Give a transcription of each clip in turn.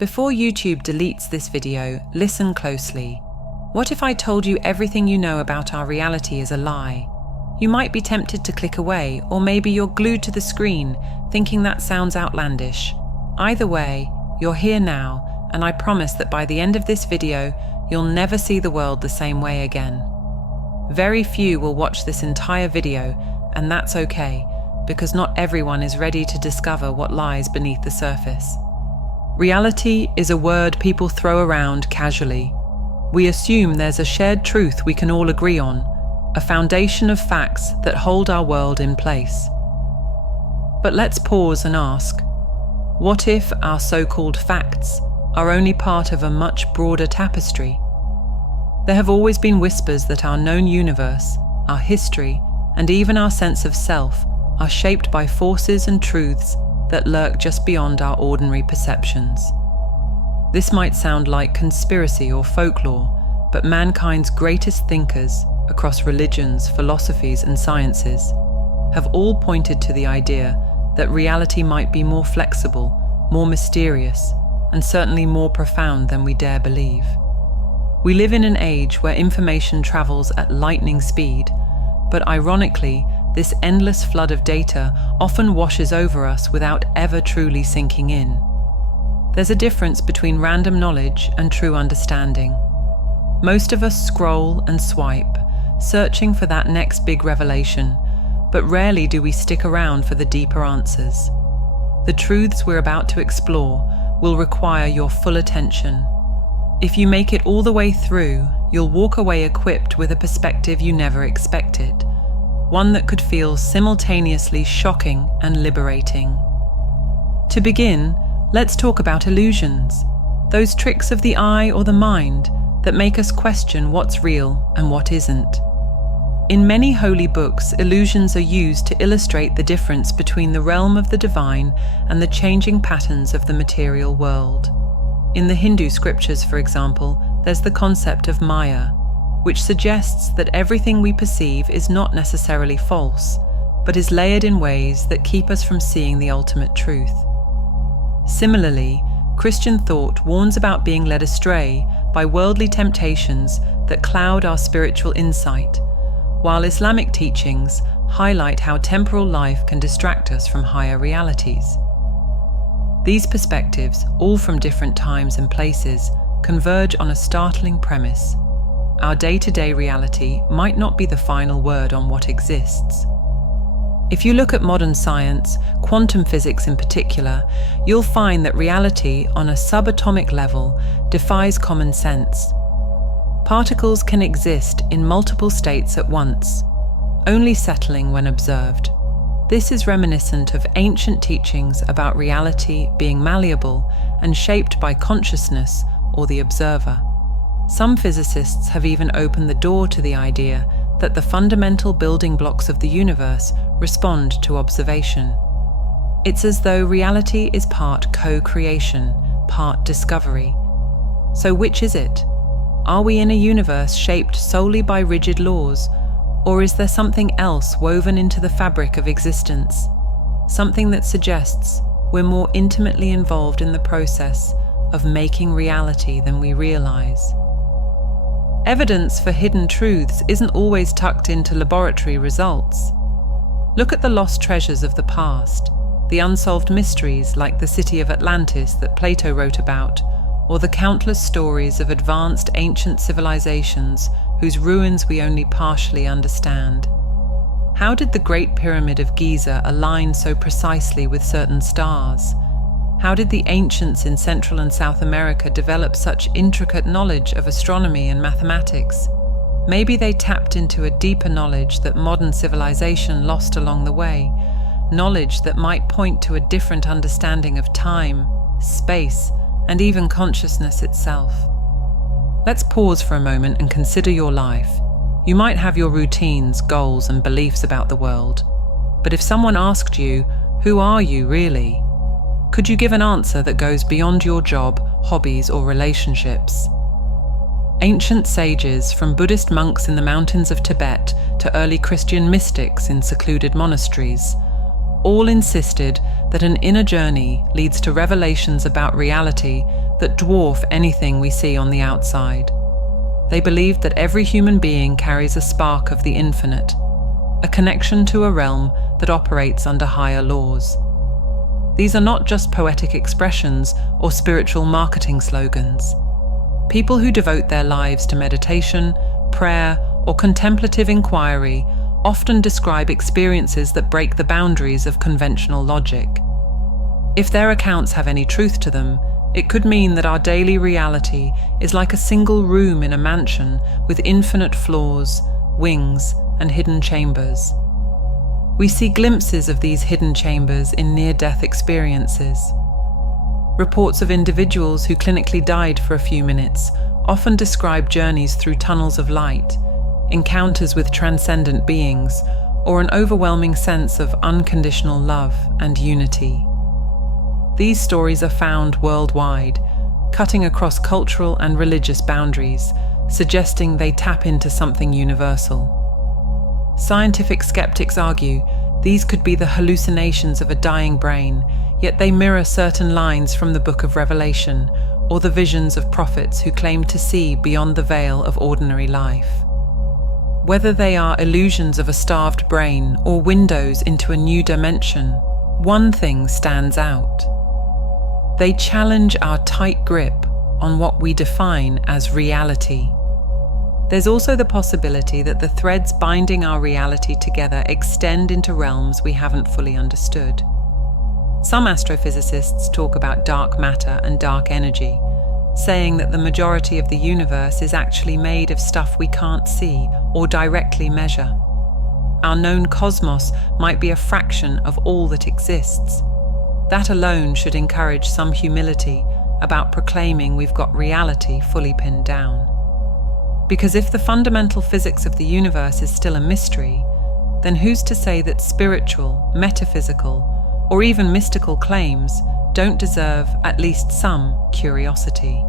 Before YouTube deletes this video, listen closely. What if I told you everything you know about our reality is a lie? You might be tempted to click away, or maybe you're glued to the screen, thinking that sounds outlandish. Either way, you're here now, and I promise that by the end of this video, you'll never see the world the same way again. Very few will watch this entire video, and that's okay, because not everyone is ready to discover what lies beneath the surface. Reality is a word people throw around casually. We assume there's a shared truth we can all agree on, a foundation of facts that hold our world in place. But let's pause and ask, what if our so-called facts are only part of a much broader tapestry? There have always been whispers that our known universe, our history, and even our sense of self are shaped by forces and truths that lurk just beyond our ordinary perceptions. This might sound like conspiracy or folklore, but mankind's greatest thinkers, across religions, philosophies, and sciences, have all pointed to the idea that reality might be more flexible, more mysterious, and certainly more profound than we dare believe. We live in an age where information travels at lightning speed, but ironically, this endless flood of data often washes over us without ever truly sinking in. There's a difference between random knowledge and true understanding. Most of us scroll and swipe, searching for that next big revelation, but rarely do we stick around for the deeper answers. The truths we're about to explore will require your full attention. If you make it all the way through, you'll walk away equipped with a perspective you never expected, one that could feel simultaneously shocking and liberating. To begin, let's talk about illusions, those tricks of the eye or the mind that make us question what's real and what isn't. In many holy books, illusions are used to illustrate the difference between the realm of the divine and the changing patterns of the material world. In the Hindu scriptures, for example, there's the concept of Maya, which suggests that everything we perceive is not necessarily false, but is layered in ways that keep us from seeing the ultimate truth. Similarly, Christian thought warns about being led astray by worldly temptations that cloud our spiritual insight, while Islamic teachings highlight how temporal life can distract us from higher realities. These perspectives, all from different times and places, converge on a startling premise. Our day-to-day reality might not be the final word on what exists. If you look at modern science, quantum physics in particular, you'll find that reality on a subatomic level defies common sense. Particles can exist in multiple states at once, only settling when observed. This is reminiscent of ancient teachings about reality being malleable and shaped by consciousness or the observer. Some physicists have even opened the door to the idea that the fundamental building blocks of the universe respond to observation. It's as though reality is part co-creation, part discovery. So which is it? Are we in a universe shaped solely by rigid laws, or is there something else woven into the fabric of existence? Something that suggests we're more intimately involved in the process of making reality than we realize. Evidence for hidden truths isn't always tucked into laboratory results. Look at the lost treasures of the past, the unsolved mysteries like the city of Atlantis that Plato wrote about, or the countless stories of advanced ancient civilizations whose ruins we only partially understand. How did the Great Pyramid of Giza align so precisely with certain stars? How did the ancients in Central and South America develop such intricate knowledge of astronomy and mathematics? Maybe they tapped into a deeper knowledge that modern civilization lost along the way, knowledge that might point to a different understanding of time, space, and even consciousness itself. Let's pause for a moment and consider your life. You might have your routines, goals, and beliefs about the world, but if someone asked you, who are you really? Could you give an answer that goes beyond your job, hobbies, or relationships? Ancient sages, from Buddhist monks in the mountains of Tibet to early Christian mystics in secluded monasteries, all insisted that an inner journey leads to revelations about reality that dwarf anything we see on the outside. They believed that every human being carries a spark of the infinite, a connection to a realm that operates under higher laws. These are not just poetic expressions or spiritual marketing slogans. People who devote their lives to meditation, prayer, or contemplative inquiry often describe experiences that break the boundaries of conventional logic. If their accounts have any truth to them, it could mean that our daily reality is like a single room in a mansion with infinite floors, wings, and hidden chambers. We see glimpses of these hidden chambers in near-death experiences. Reports of individuals who clinically died for a few minutes often describe journeys through tunnels of light, encounters with transcendent beings, or an overwhelming sense of unconditional love and unity. These stories are found worldwide, cutting across cultural and religious boundaries, suggesting they tap into something universal. Scientific skeptics argue these could be the hallucinations of a dying brain, yet they mirror certain lines from the Book of Revelation or the visions of prophets who claim to see beyond the veil of ordinary life. Whether they are illusions of a starved brain or windows into a new dimension, one thing stands out. They challenge our tight grip on what we define as reality. There's also the possibility that the threads binding our reality together extend into realms we haven't fully understood. Some astrophysicists talk about dark matter and dark energy, saying that the majority of the universe is actually made of stuff we can't see or directly measure. Our known cosmos might be a fraction of all that exists. That alone should encourage some humility about proclaiming we've got reality fully pinned down. Because if the fundamental physics of the universe is still a mystery, then who's to say that spiritual, metaphysical, or even mystical claims don't deserve at least some curiosity?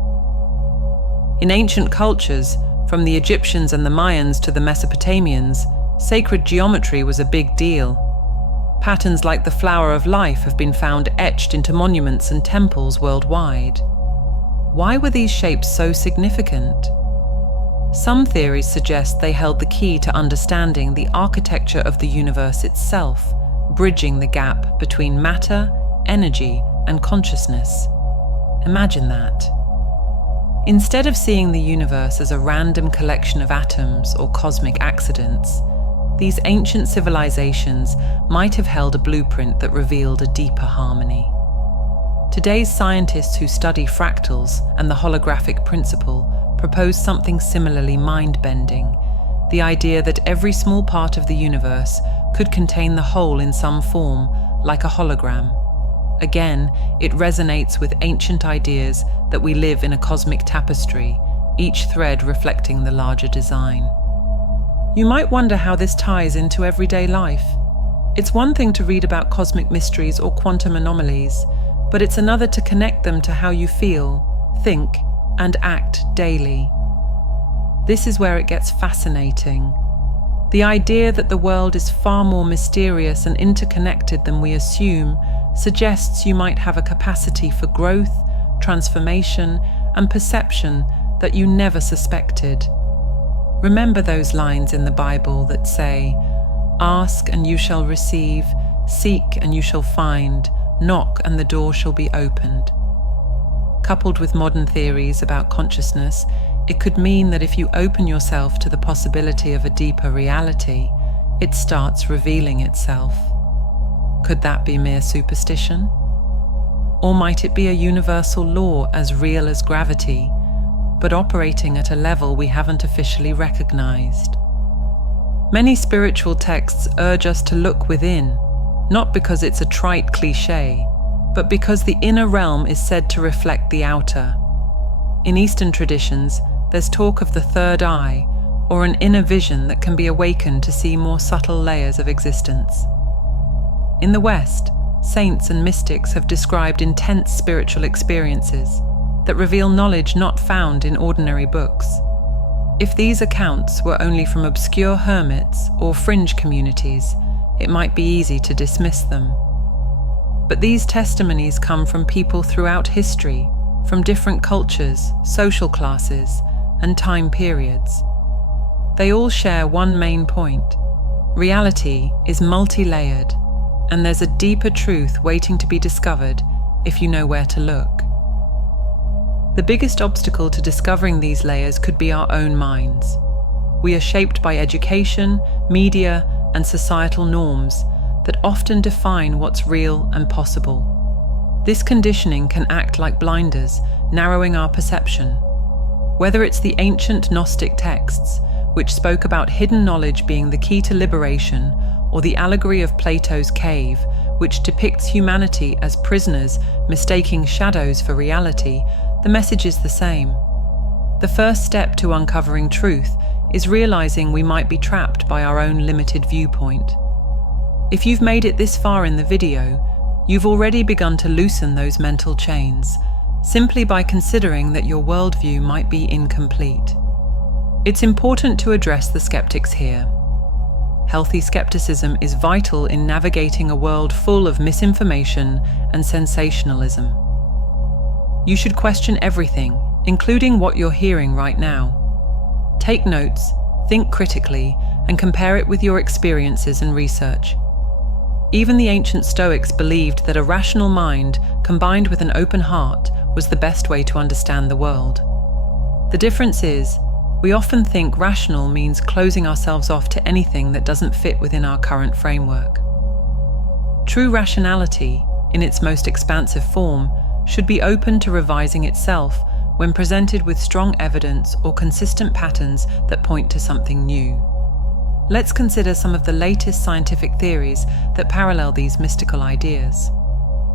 In ancient cultures, from the Egyptians and the Mayans to the Mesopotamians, sacred geometry was a big deal. Patterns like the flower of life have been found etched into monuments and temples worldwide. Why were these shapes so significant? Some theories suggest they held the key to understanding the architecture of the universe itself, bridging the gap between matter, energy, and consciousness. Imagine that. Instead of seeing the universe as a random collection of atoms or cosmic accidents, these ancient civilizations might have held a blueprint that revealed a deeper harmony. Today's scientists who study fractals and the holographic principle propose something similarly mind-bending, the idea that every small part of the universe could contain the whole in some form, like a hologram. Again, it resonates with ancient ideas that we live in a cosmic tapestry, each thread reflecting the larger design. You might wonder how this ties into everyday life. It's one thing to read about cosmic mysteries or quantum anomalies, but it's another to connect them to how you feel, think, and act daily. This is where it gets fascinating. The idea that the world is far more mysterious and interconnected than we assume suggests you might have a capacity for growth, transformation, and perception that you never suspected. Remember those lines in the Bible that say, "Ask and you shall receive, seek and you shall find, knock and the door shall be opened." Coupled with modern theories about consciousness, it could mean that if you open yourself to the possibility of a deeper reality, it starts revealing itself. Could that be mere superstition? Or might it be a universal law as real as gravity, but operating at a level we haven't officially recognized? Many spiritual texts urge us to look within, not because it's a trite cliché, but because the inner realm is said to reflect the outer. In Eastern traditions, there's talk of the third eye, or an inner vision that can be awakened to see more subtle layers of existence. In the West, saints and mystics have described intense spiritual experiences that reveal knowledge not found in ordinary books. If these accounts were only from obscure hermits or fringe communities, it might be easy to dismiss them. But these testimonies come from people throughout history, from different cultures, social classes, and time periods. They all share one main point. Reality is multi-layered, and there's a deeper truth waiting to be discovered if you know where to look. The biggest obstacle to discovering these layers could be our own minds. We are shaped by education, media, and societal norms that often define what's real and possible. This conditioning can act like blinders, narrowing our perception. Whether it's the ancient Gnostic texts, which spoke about hidden knowledge being the key to liberation, or the allegory of Plato's cave, which depicts humanity as prisoners mistaking shadows for reality, the message is the same. The first step to uncovering truth is realizing we might be trapped by our own limited viewpoint. If you've made it this far in the video, you've already begun to loosen those mental chains, simply by considering that your worldview might be incomplete. It's important to address the skeptics here. Healthy skepticism is vital in navigating a world full of misinformation and sensationalism. You should question everything, including what you're hearing right now. Take notes, think critically, and compare it with your experiences and research. Even the ancient Stoics believed that a rational mind combined with an open heart was the best way to understand the world. The difference is, we often think rational means closing ourselves off to anything that doesn't fit within our current framework. True rationality, in its most expansive form, should be open to revising itself when presented with strong evidence or consistent patterns that point to something new. Let's consider some of the latest scientific theories that parallel these mystical ideas.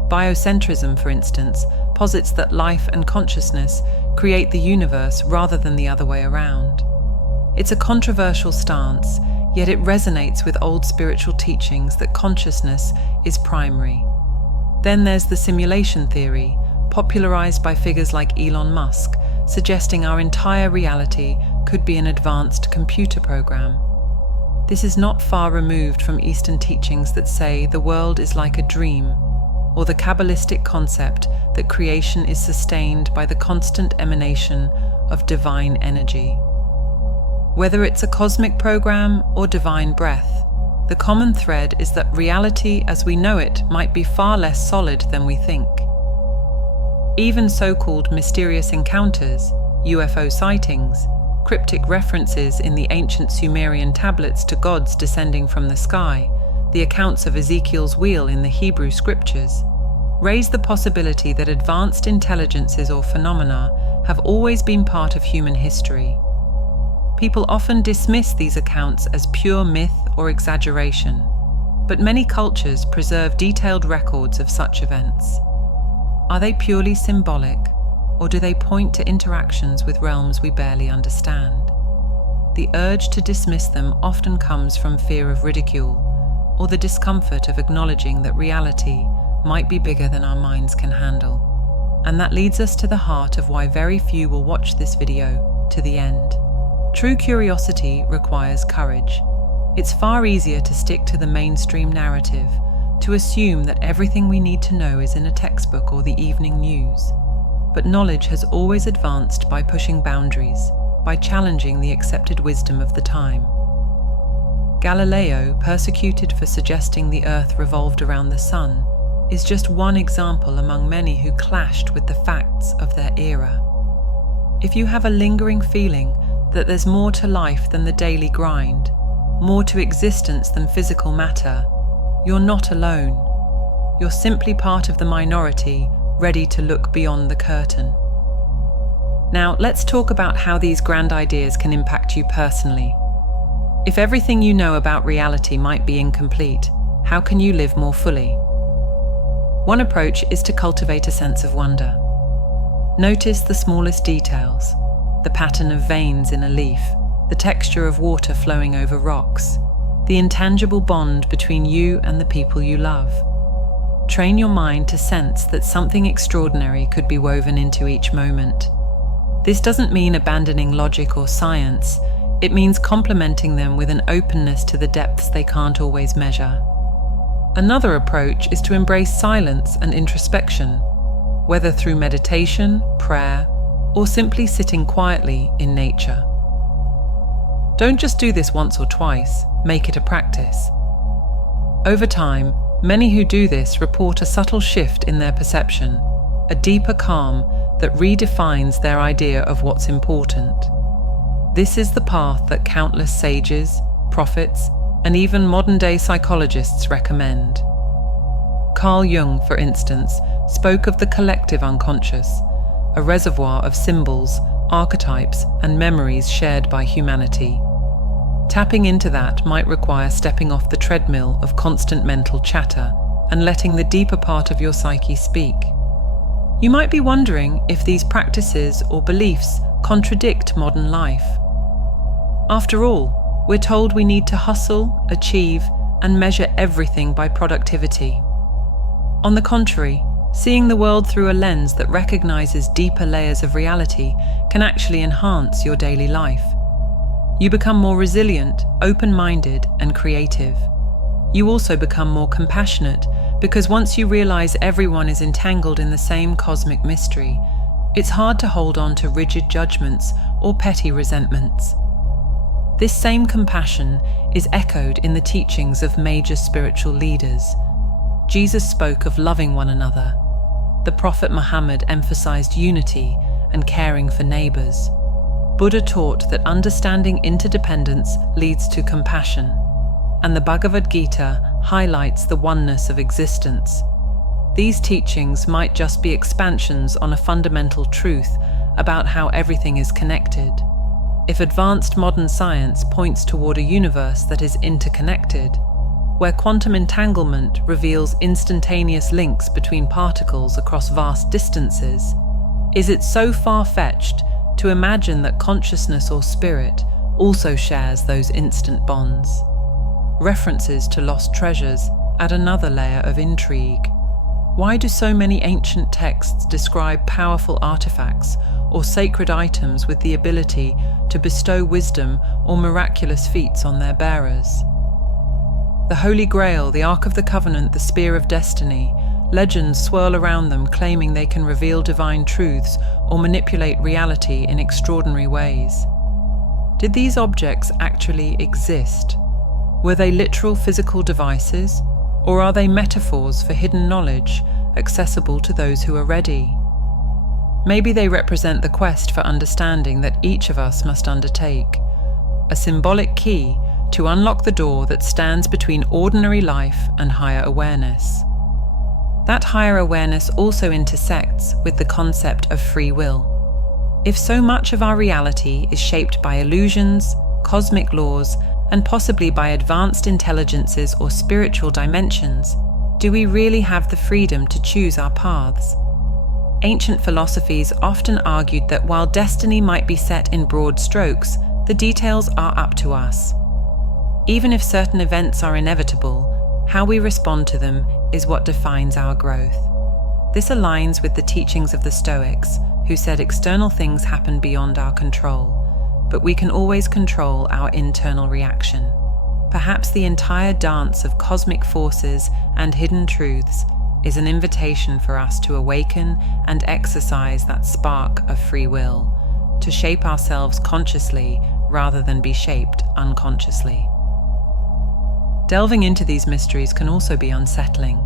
Biocentrism, for instance, posits that life and consciousness create the universe rather than the other way around. It's a controversial stance, yet it resonates with old spiritual teachings that consciousness is primary. Then there's the simulation theory, popularized by figures like Elon Musk, suggesting our entire reality could be an advanced computer program. This is not far removed from Eastern teachings that say the world is like a dream, or the Kabbalistic concept that creation is sustained by the constant emanation of divine energy. Whether it's a cosmic program or divine breath, the common thread is that reality as we know it might be far less solid than we think. Even so-called mysterious encounters, UFO sightings, cryptic references in the ancient Sumerian tablets to gods descending from the sky, the accounts of Ezekiel's wheel in the Hebrew scriptures, raise the possibility that advanced intelligences or phenomena have always been part of human history. People often dismiss these accounts as pure myth or exaggeration, but many cultures preserve detailed records of such events. Are they purely symbolic, or do they point to interactions with realms we barely understand? The urge to dismiss them often comes from fear of ridicule, or the discomfort of acknowledging that reality might be bigger than our minds can handle. And that leads us to the heart of why very few will watch this video to the end. True curiosity requires courage. It's far easier to stick to the mainstream narrative, to assume that everything we need to know is in a textbook or the evening news. But knowledge has always advanced by pushing boundaries, by challenging the accepted wisdom of the time. Galileo, persecuted for suggesting the Earth revolved around the sun, is just one example among many who clashed with the facts of their era. If you have a lingering feeling that there's more to life than the daily grind, more to existence than physical matter, you're not alone. You're simply part of the minority, ready to look beyond the curtain. Now, let's talk about how these grand ideas can impact you personally. If everything you know about reality might be incomplete, how can you live more fully? One approach is to cultivate a sense of wonder. Notice the smallest details, the pattern of veins in a leaf, the texture of water flowing over rocks, the intangible bond between you and the people you love. Train your mind to sense that something extraordinary could be woven into each moment. This doesn't mean abandoning logic or science. It means complementing them with an openness to the depths they can't always measure. Another approach is to embrace silence and introspection, whether through meditation, prayer, or simply sitting quietly in nature. Don't just do this once or twice, make it a practice. Over time, many who do this report a subtle shift in their perception, a deeper calm that redefines their idea of what's important. This is the path that countless sages, prophets, and even modern-day psychologists recommend. Carl Jung, for instance, spoke of the collective unconscious, a reservoir of symbols, archetypes, and memories shared by humanity. Tapping into that might require stepping off the treadmill of constant mental chatter and letting the deeper part of your psyche speak. You might be wondering if these practices or beliefs contradict modern life. After all, we're told we need to hustle, achieve, and measure everything by productivity. On the contrary, seeing the world through a lens that recognizes deeper layers of reality can actually enhance your daily life. You become more resilient, open-minded, and creative. You also become more compassionate because once you realize everyone is entangled in the same cosmic mystery, it's hard to hold on to rigid judgments or petty resentments. This same compassion is echoed in the teachings of major spiritual leaders. Jesus spoke of loving one another. The Prophet Muhammad emphasized unity and caring for neighbors. Buddha taught that understanding interdependence leads to compassion, and the Bhagavad Gita highlights the oneness of existence. These teachings might just be expansions on a fundamental truth about how everything is connected. If advanced modern science points toward a universe that is interconnected, where quantum entanglement reveals instantaneous links between particles across vast distances, is it so far-fetched to imagine that consciousness or spirit also shares those instant bonds? References to lost treasures add another layer of intrigue. Why do so many ancient texts describe powerful artifacts or sacred items with the ability to bestow wisdom or miraculous feats on their bearers? The Holy Grail, the Ark of the Covenant, the Spear of Destiny, legends swirl around them claiming they can reveal divine truths or manipulate reality in extraordinary ways. Did these objects actually exist? Were they literal physical devices, or are they metaphors for hidden knowledge accessible to those who are ready? Maybe they represent the quest for understanding that each of us must undertake, a symbolic key to unlock the door that stands between ordinary life and higher awareness. That higher awareness also intersects with the concept of free will. If so much of our reality is shaped by illusions, cosmic laws, and possibly by advanced intelligences or spiritual dimensions, do we really have the freedom to choose our paths? Ancient philosophies often argued that while destiny might be set in broad strokes, the details are up to us. Even if certain events are inevitable, how we respond to them is what defines our growth. This aligns with the teachings of the Stoics, who said external things happen beyond our control, but we can always control our internal reaction. Perhaps the entire dance of cosmic forces and hidden truths is an invitation for us to awaken and exercise that spark of free will, to shape ourselves consciously rather than be shaped unconsciously. Delving into these mysteries can also be unsettling.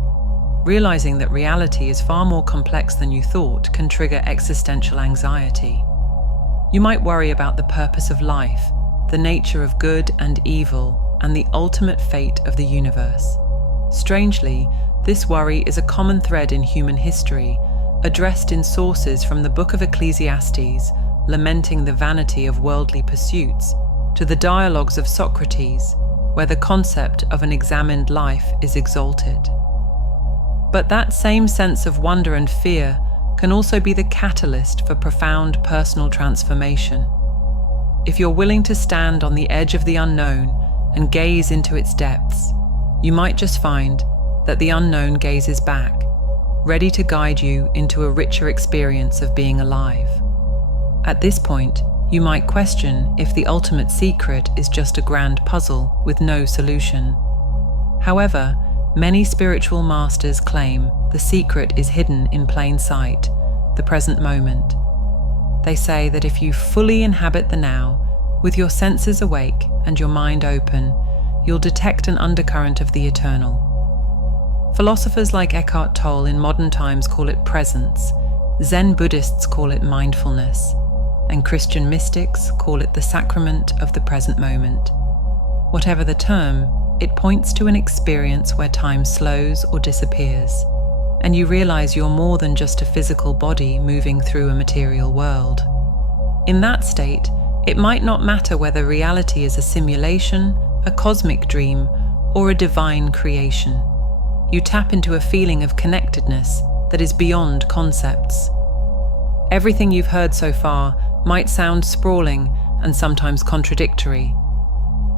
Realizing that reality is far more complex than you thought can trigger existential anxiety. You might worry about the purpose of life, the nature of good and evil, and the ultimate fate of the universe. Strangely, this worry is a common thread in human history, addressed in sources from the Book of Ecclesiastes, lamenting the vanity of worldly pursuits, to the dialogues of Socrates, where the concept of an examined life is exalted. But that same sense of wonder and fear can also be the catalyst for profound personal transformation. If you're willing to stand on the edge of the unknown and gaze into its depths, you might just find that the unknown gazes back, ready to guide you into a richer experience of being alive. At this point, you might question if the ultimate secret is just a grand puzzle with no solution. However, Many spiritual masters claim the secret is hidden in plain sight, the present moment. They say that if you fully inhabit the now, with your senses awake and your mind open, you'll detect an undercurrent of the eternal. Philosophers like Eckhart Tolle in modern times call it presence, Zen Buddhists call it mindfulness, and Christian mystics call it the sacrament of the present moment. Whatever the term, it points to an experience where time slows or disappears, and you realize you're more than just a physical body moving through a material world. In that state, it might not matter whether reality is a simulation, a cosmic dream, or a divine creation. You tap into a feeling of connectedness that is beyond concepts. Everything you've heard so far might sound sprawling and sometimes contradictory.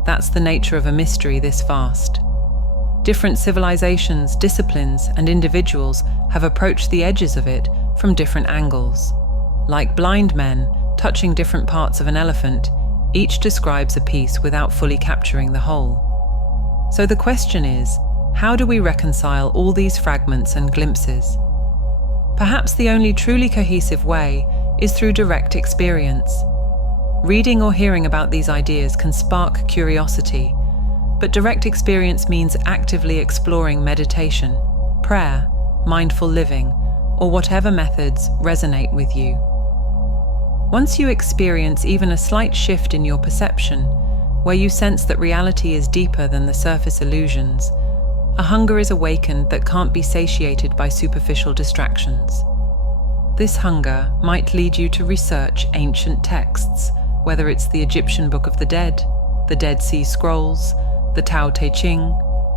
That's the nature of a mystery this vast. Different civilizations, disciplines, and individuals have approached the edges of it from different angles. Like blind men touching different parts of an elephant, each describes a piece without fully capturing the whole. So the question is, how do we reconcile all these fragments and glimpses? Perhaps the only truly cohesive way is through direct experience. Reading or hearing about these ideas can spark curiosity, but direct experience means actively exploring meditation, prayer, mindful living, or whatever methods resonate with you. Once you experience even a slight shift in your perception, where you sense that reality is deeper than the surface illusions, a hunger is awakened that can't be satiated by superficial distractions. This hunger might lead you to research ancient texts, whether it's the Egyptian Book of the Dead Sea Scrolls, the Tao Te Ching,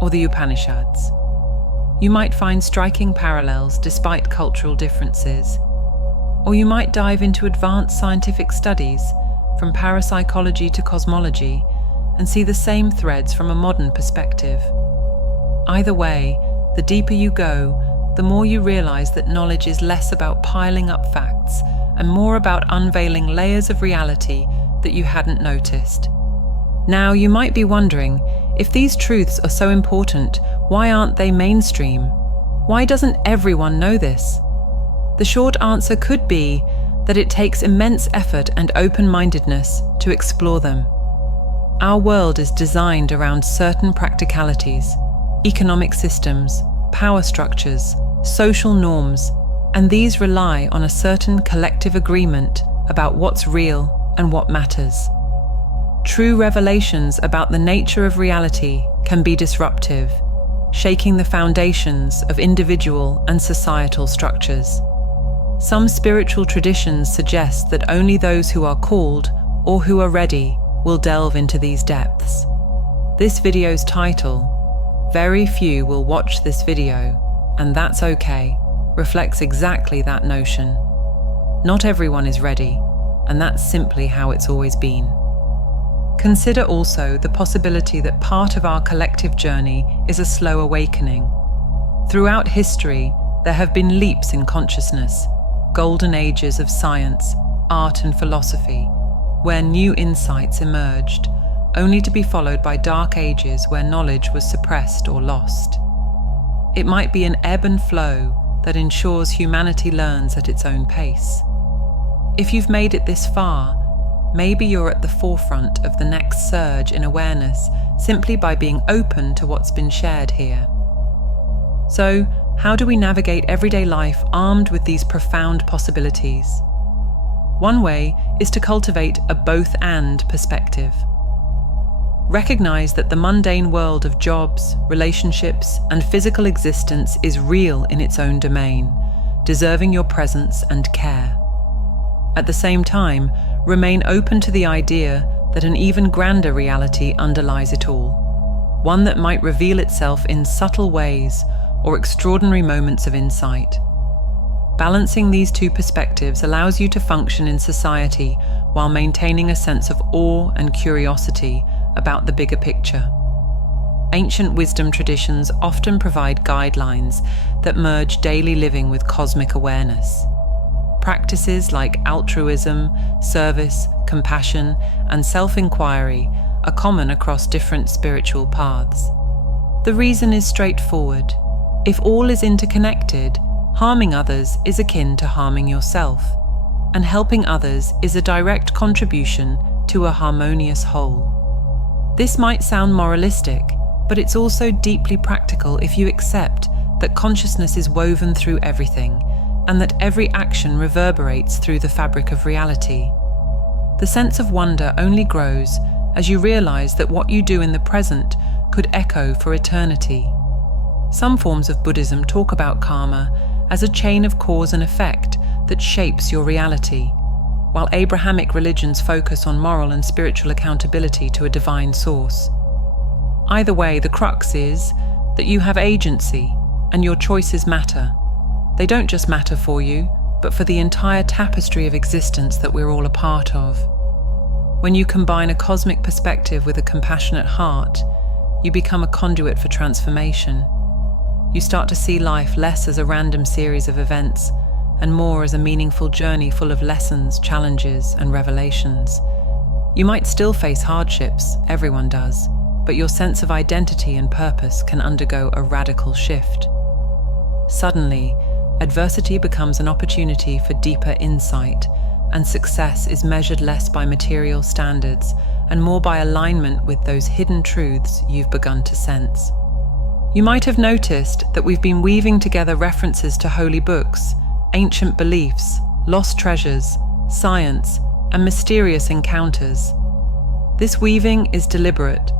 or the Upanishads. You might find striking parallels despite cultural differences. Or you might dive into advanced scientific studies, from parapsychology to cosmology, and see the same threads from a modern perspective. Either way, the deeper you go, the more you realize that knowledge is less about piling up facts and more about unveiling layers of reality that you hadn't noticed. Now, you might be wondering, if these truths are so important, why aren't they mainstream? Why doesn't everyone know this? The short answer could be that it takes immense effort and open-mindedness to explore them. Our world is designed around certain practicalities, economic systems, power structures, social norms, and these rely on a certain collective agreement about what's real and what matters. True revelations about the nature of reality can be disruptive, shaking the foundations of individual and societal structures. Some spiritual traditions suggest that only those who are called or who are ready will delve into these depths. This video's title, "Very few will watch this video, and that's okay," reflects exactly that notion. Not everyone is ready, and that's simply how it's always been. Consider also the possibility that part of our collective journey is a slow awakening. Throughout history, there have been leaps in consciousness, golden ages of science, art, and philosophy, where new insights emerged, only to be followed by dark ages where knowledge was suppressed or lost. It might be an ebb and flow that ensures humanity learns at its own pace. If you've made it this far, maybe you're at the forefront of the next surge in awareness simply by being open to what's been shared here. So, how do we navigate everyday life armed with these profound possibilities? One way is to cultivate a both-and perspective. Recognize that the mundane world of jobs, relationships, and physical existence is real in its own domain, deserving your presence and care. At the same time, remain open to the idea that an even grander reality underlies it all, one that might reveal itself in subtle ways or extraordinary moments of insight. Balancing these two perspectives allows you to function in society while maintaining a sense of awe and curiosity about the bigger picture. Ancient wisdom traditions often provide guidelines that merge daily living with cosmic awareness. Practices like altruism, service, compassion, and self-inquiry are common across different spiritual paths. The reason is straightforward. If all is interconnected, harming others is akin to harming yourself, and helping others is a direct contribution to a harmonious whole. This might sound moralistic, but it's also deeply practical if you accept that consciousness is woven through everything, and that every action reverberates through the fabric of reality. The sense of wonder only grows as you realize that what you do in the present could echo for eternity. Some forms of Buddhism talk about karma as a chain of cause and effect that shapes your reality, while Abrahamic religions focus on moral and spiritual accountability to a divine source. Either way, the crux is that you have agency and your choices matter. They don't just matter for you, but for the entire tapestry of existence that we're all a part of. When you combine a cosmic perspective with a compassionate heart, you become a conduit for transformation. You start to see life less as a random series of events and more as a meaningful journey full of lessons, challenges, and revelations. You might still face hardships, everyone does, but your sense of identity and purpose can undergo a radical shift. Suddenly, adversity becomes an opportunity for deeper insight, and success is measured less by material standards and more by alignment with those hidden truths you've begun to sense. You might have noticed that we've been weaving together references to holy books, ancient beliefs, lost treasures, science, and mysterious encounters. This weaving is deliberate.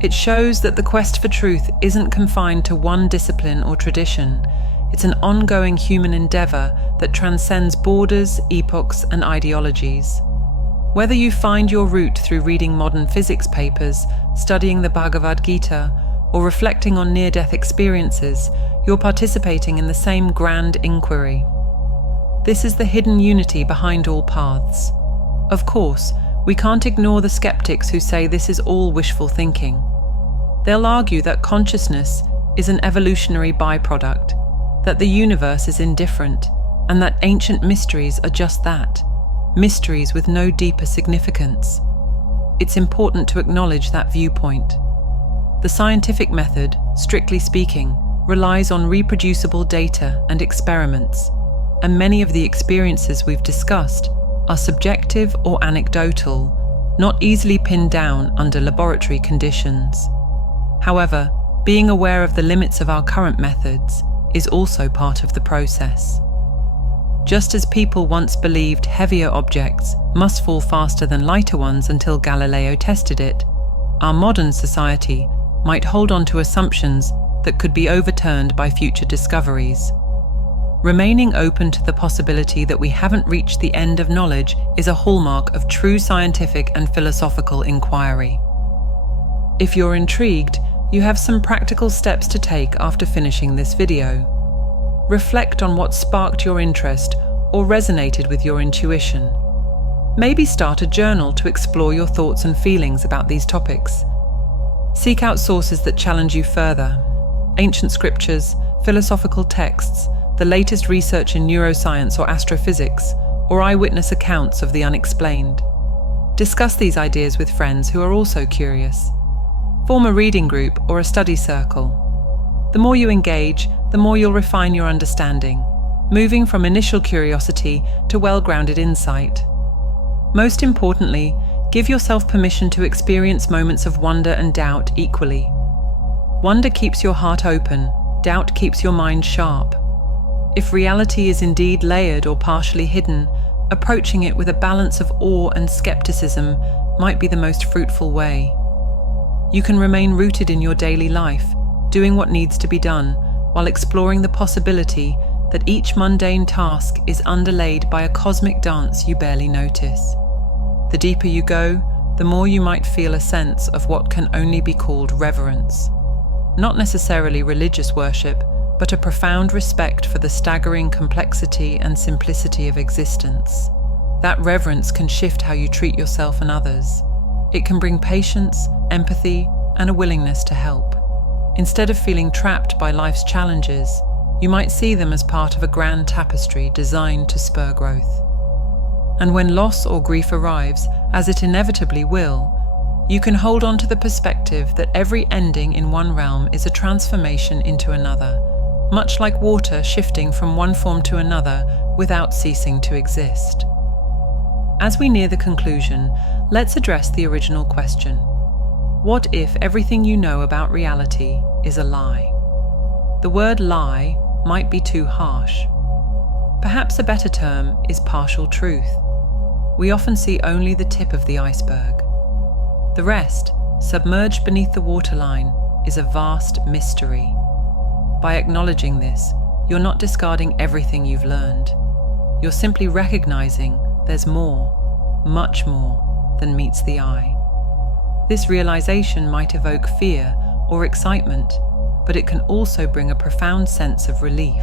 It shows that the quest for truth isn't confined to one discipline or tradition. It's an ongoing human endeavor that transcends borders, epochs, and ideologies. Whether you find your route through reading modern physics papers, studying the Bhagavad Gita, or reflecting on near-death experiences, you're participating in the same grand inquiry. This is the hidden unity behind all paths. Of course, we can't ignore the skeptics who say this is all wishful thinking. They'll argue that consciousness is an evolutionary byproduct, that the universe is indifferent, and that ancient mysteries are just that, mysteries with no deeper significance. It's important to acknowledge that viewpoint. The scientific method, strictly speaking, relies on reproducible data and experiments, and many of the experiences we've discussed are subjective or anecdotal, not easily pinned down under laboratory conditions. However, being aware of the limits of our current methods is also part of the process. Just as people once believed heavier objects must fall faster than lighter ones until Galileo tested it, our modern society might hold on to assumptions that could be overturned by future discoveries. Remaining open to the possibility that we haven't reached the end of knowledge is a hallmark of true scientific and philosophical inquiry. If you're intrigued, you have some practical steps to take after finishing this video. Reflect on what sparked your interest or resonated with your intuition. Maybe start a journal to explore your thoughts and feelings about these topics. Seek out sources that challenge you further: ancient scriptures, philosophical texts, the latest research in neuroscience or astrophysics, or eyewitness accounts of the unexplained. Discuss these ideas with friends who are also curious. Form a reading group or a study circle. The more you engage, the more you'll refine your understanding, moving from initial curiosity to well-grounded insight. Most importantly, give yourself permission to experience moments of wonder and doubt equally. Wonder keeps your heart open, doubt keeps your mind sharp. If reality is indeed layered or partially hidden, approaching it with a balance of awe and skepticism might be the most fruitful way. You can remain rooted in your daily life, doing what needs to be done, while exploring the possibility that each mundane task is underlaid by a cosmic dance you barely notice. The deeper you go, the more you might feel a sense of what can only be called reverence. Not necessarily religious worship, but a profound respect for the staggering complexity and simplicity of existence. That reverence can shift how you treat yourself and others. It can bring patience, empathy, and a willingness to help. Instead of feeling trapped by life's challenges, you might see them as part of a grand tapestry designed to spur growth. And when loss or grief arrives, as it inevitably will, you can hold on to the perspective that every ending in one realm is a transformation into another, much like water shifting from one form to another without ceasing to exist. As we near the conclusion, let's address the original question. What if everything you know about reality is a lie? The word lie might be too harsh. Perhaps a better term is partial truth. We often see only the tip of the iceberg. The rest, submerged beneath the waterline, is a vast mystery. By acknowledging this, you're not discarding everything you've learned. You're simply recognizing there's more, much more, than meets the eye. This realization might evoke fear or excitement, but it can also bring a profound sense of relief.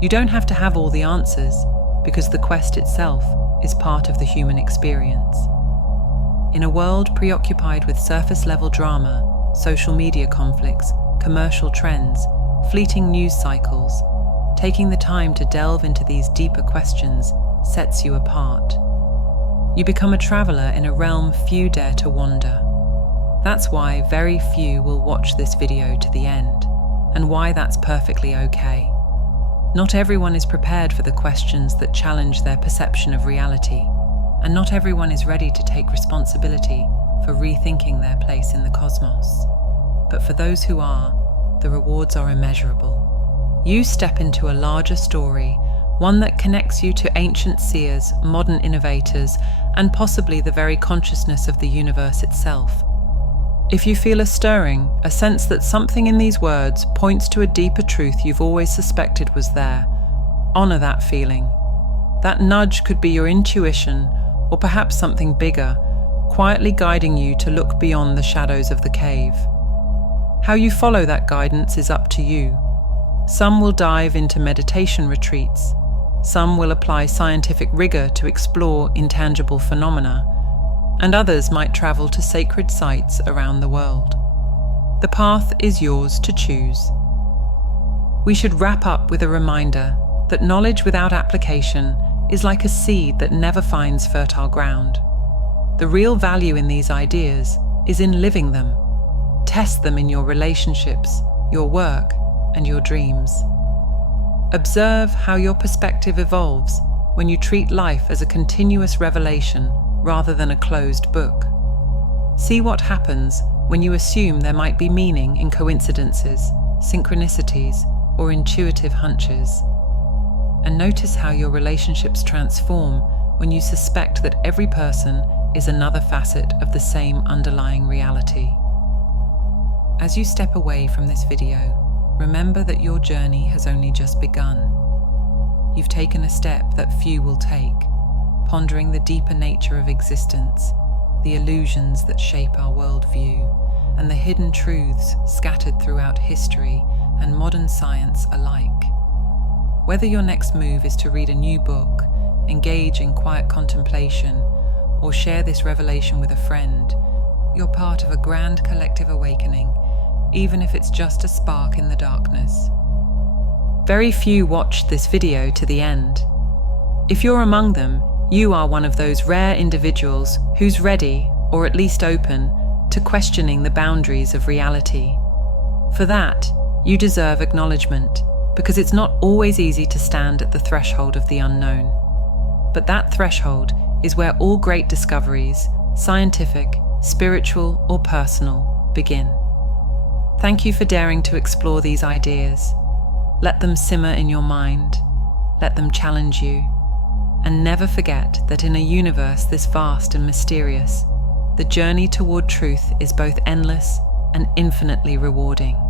You don't have to have all the answers, because the quest itself is part of the human experience. In a world preoccupied with surface-level drama, social media conflicts, commercial trends, fleeting news cycles, taking the time to delve into these deeper questions sets you apart. You become a traveler in a realm few dare to wander. That's why very few will watch this video to the end, and why that's perfectly okay. Not everyone is prepared for the questions that challenge their perception of reality, and not everyone is ready to take responsibility for rethinking their place in the cosmos. But for those who are, the rewards are immeasurable. You step into a larger story, one that connects you to ancient seers, modern innovators, and possibly the very consciousness of the universe itself. If you feel a stirring, a sense that something in these words points to a deeper truth you've always suspected was there, honor that feeling. That nudge could be your intuition, or perhaps something bigger, quietly guiding you to look beyond the shadows of the cave. How you follow that guidance is up to you. Some will dive into meditation retreats. Some will apply scientific rigor to explore intangible phenomena, and others might travel to sacred sites around the world. The path is yours to choose. We should wrap up with a reminder that knowledge without application is like a seed that never finds fertile ground. The real value in these ideas is in living them. Test them in your relationships, your work, and your dreams. Observe how your perspective evolves when you treat life as a continuous revelation rather than a closed book. See what happens when you assume there might be meaning in coincidences, synchronicities, or intuitive hunches. And notice how your relationships transform when you suspect that every person is another facet of the same underlying reality. As you step away from this video, remember that your journey has only just begun. You've taken a step that few will take, pondering the deeper nature of existence, the illusions that shape our worldview, and the hidden truths scattered throughout history and modern science alike. Whether your next move is to read a new book, engage in quiet contemplation, or share this revelation with a friend, you're part of a grand collective awakening, even if it's just a spark in the darkness. Very few watched this video to the end. If you're among them, you are one of those rare individuals who's ready, or at least open, to questioning the boundaries of reality. For that, you deserve acknowledgement, because it's not always easy to stand at the threshold of the unknown. But that threshold is where all great discoveries, scientific, spiritual, or personal, begin. Thank you for daring to explore these ideas. Let them simmer in your mind. Let them challenge you. And never forget that in a universe this vast and mysterious, the journey toward truth is both endless and infinitely rewarding.